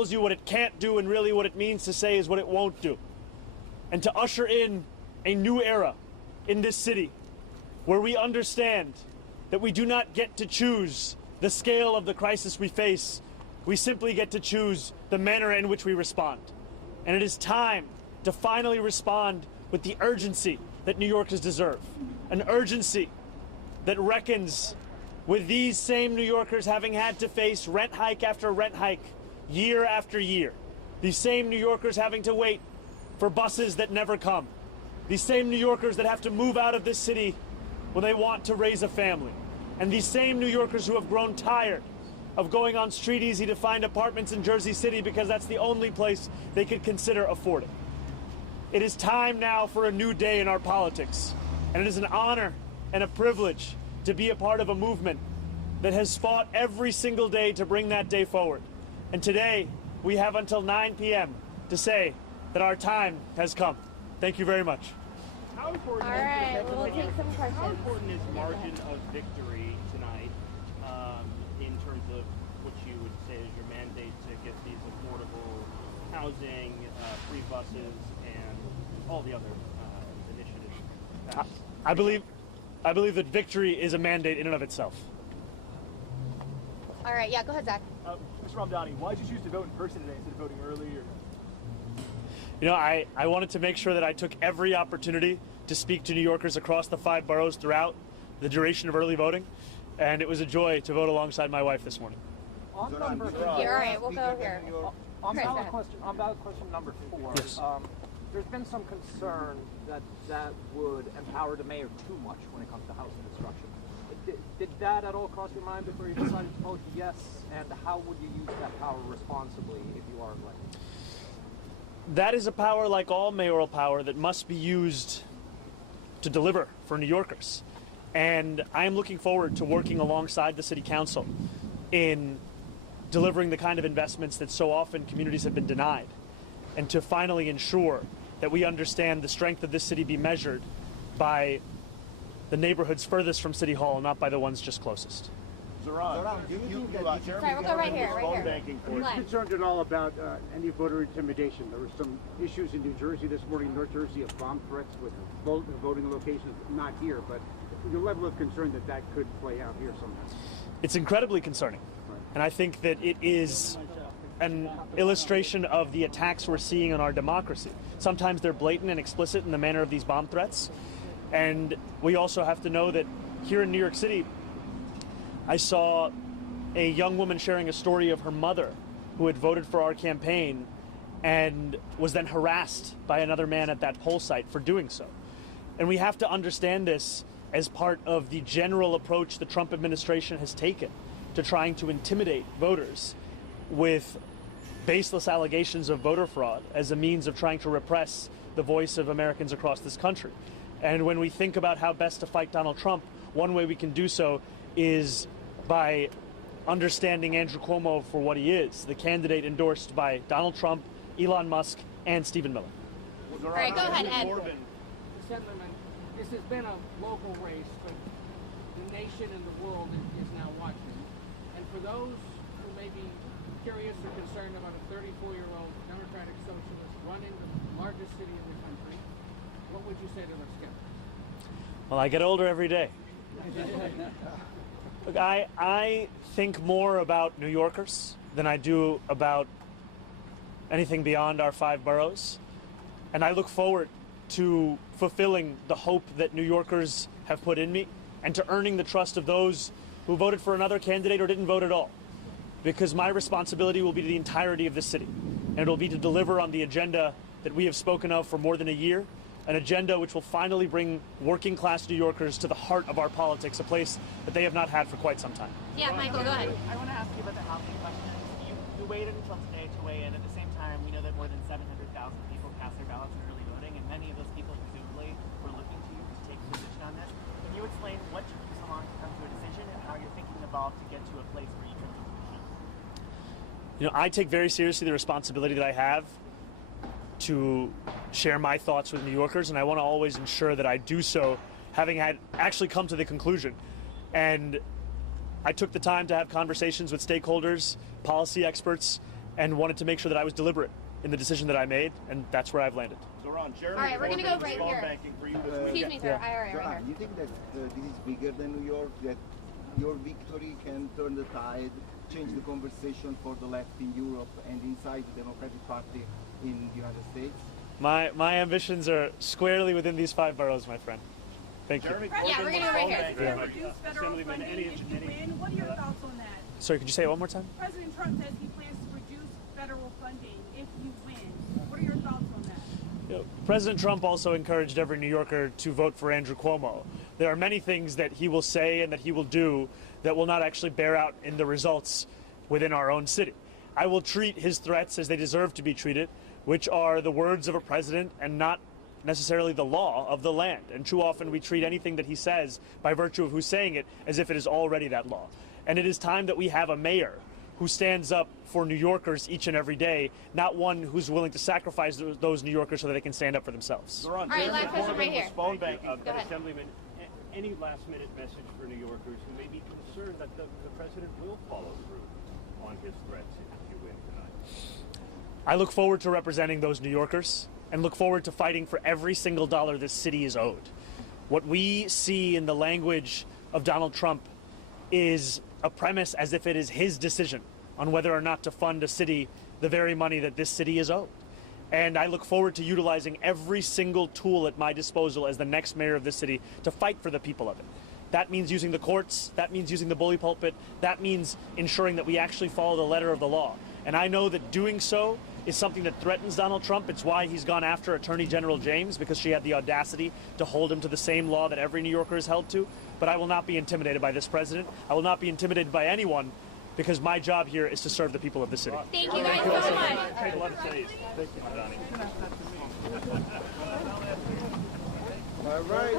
tells you what it can't do, and really what it means to say is what it won't do. And to usher in a new era in this city where we understand that we do not get to choose the scale of the crisis we face. We simply get to choose the manner in which we respond. And it is time to finally respond with the urgency that New Yorkers deserve. An urgency that reckons with these same New Yorkers having had to face rent hike after rent hike, year after year. These same New Yorkers having to wait for buses that never come. These same New Yorkers that have to move out of this city when they want to raise a family. And these same New Yorkers who have grown tired of going on Street Easy to find apartments in Jersey City because that's the only place they could consider affording. It is time now for a new day in our politics. And it is an honor and a privilege to be a part of a movement that has fought every single day to bring that day forward. And today, we have until 9 p.m. to say that our time has come. Thank you very much. How important All right, we'll take some questions. How important is margin of victory tonight in terms of what you would say is your mandate to get these affordable housing, free buses, and all the other initiatives passed? I believe that victory is a mandate in and of itself. All right, yeah, go ahead, Zach. Mr. Ramdani, why did you choose to vote in person today instead of voting early? You know, I wanted to make sure that I took every opportunity to speak to New Yorkers across the 5 boroughs throughout the duration of early voting, and it was a joy to vote alongside my wife this morning. All right, we'll go here. On ballot question number 4, yes. There's been some concern that would empower the mayor too much when it comes to housing construction. Did that at all cross your mind before you decided to vote yes? And how would you use that power responsibly if you are elected? That is a power, like all mayoral power, that must be used to deliver for New Yorkers. And I am looking forward to working alongside the City Council in delivering the kind of investments that so often communities have been denied, and to finally ensure that we understand the strength of this city be measured by the neighborhoods furthest from City Hall, not by the ones just closest. Sorry, we'll go right here, Are you concerned at all about any voter intimidation? There were some issues in New Jersey this morning, North Jersey, of bomb threats with voting locations, not here, but your level of concern that could play out here somehow? It's incredibly concerning. Right. And I think that it is an illustration of the attacks we're seeing on our democracy. Sometimes they're blatant and explicit in the manner of these bomb threats. And we also have to know that here in New York City, I saw a young woman sharing a story of her mother who had voted for our campaign and was then harassed by another man at that poll site for doing so. And we have to understand this as part of the general approach the Trump administration has taken to trying to intimidate voters with baseless allegations of voter fraud as a means of trying to repress the voice of Americans across this country. And when we think about how best to fight Donald Trump, one way we can do so is by understanding Andrew Cuomo for what he is, the candidate endorsed by Donald Trump, Elon Musk, and Stephen Miller. All right, go ahead, Ed. Gentlemen, this has been a local race, but the nation and the world is now watching. And for those who may be curious or concerned about a 34-year-old Democratic socialist running the largest city in the country, what would you say to those skeptics? Well, I get older every day. Look, I think more about New Yorkers than I do about anything beyond our 5 boroughs. And I look forward to fulfilling the hope that New Yorkers have put in me and to earning the trust of those who voted for another candidate or didn't vote at all. Because my responsibility will be to the entirety of the city. And it will be to deliver on the agenda that we have spoken of for more than a year, an agenda which will finally bring working-class New Yorkers to the heart of our politics, a place that they have not had for quite some time. Yeah, Michael, go ahead. I want to ask you about the housing question. You waited until today to weigh in. At the same time, we know that more than 700,000 people cast their ballots in early voting, and many of those people presumably were looking to you to take a position on this. Can you explain what took you so long to come to a decision and how your thinking evolved to get to a place where you took a position? You know, I take very seriously the responsibility that I have to share my thoughts with New Yorkers, and I want to always ensure that I do so having had actually come to the conclusion. And I took the time to have conversations with stakeholders, policy experts, and wanted to make sure that I was deliberate in the decision that I made, and that's where I've landed. Zoran, Jeremy All right, we're gonna go Corbyn's right phone here. banking for you this Excuse me, sir. All right, right here. You think that this is bigger than New York, that your victory can turn the tide, change the conversation for the left in Europe and inside the Democratic Party in the United States? My ambitions are squarely within these 5 boroughs, my friend. Thank you. Jeremy Yeah, we're Corbyn's gonna go right phone here. banking Yeah. for Reduce federal Assemblyman funding any if you win. What are your thoughts on that? Sorry, could you say it one more time? President Trump says he plans to reduce federal funding if you win. What are your thoughts on that? You know, President Trump also encouraged every New Yorker to vote for Andrew Cuomo. There are many things that he will say and that he will do that will not actually bear out in the results within our own city. I will treat his threats as they deserve to be treated, which are the words of a president and not necessarily the law of the land. And too often we treat anything that he says by virtue of who's saying it as if it is already that law. And it is time that we have a mayor who stands up for New Yorkers each and every day, not one who's willing to sacrifice those New Yorkers so that they can stand up for themselves. Zoran, All right, Jeremy last question right Corbyn here. was phone banking. Go ahead. Assemblyman, any last-minute message for New Yorkers who may be concerned that the president will follow through on his threats if you win tonight? I look forward to representing those New Yorkers and look forward to fighting for every single dollar this city is owed. What we see in the language of Donald Trump is a premise as if it is his decision on whether or not to fund a city the very money that this city is owed. And I look forward to utilizing every single tool at my disposal as the next mayor of this city to fight for the people of it. That means using the courts, that means using the bully pulpit, that means ensuring that we actually follow the letter of the law. And I know that doing so is something that threatens Donald Trump. It's why he's gone after Attorney General James, because she had the audacity to hold him to the same law that every New Yorker is held to. But I will not be intimidated by this president. I will not be intimidated by anyone, because my job here is to serve the people of the city. Thank you guys so much. Take a lot of cities. Thank you, Donnie. All right.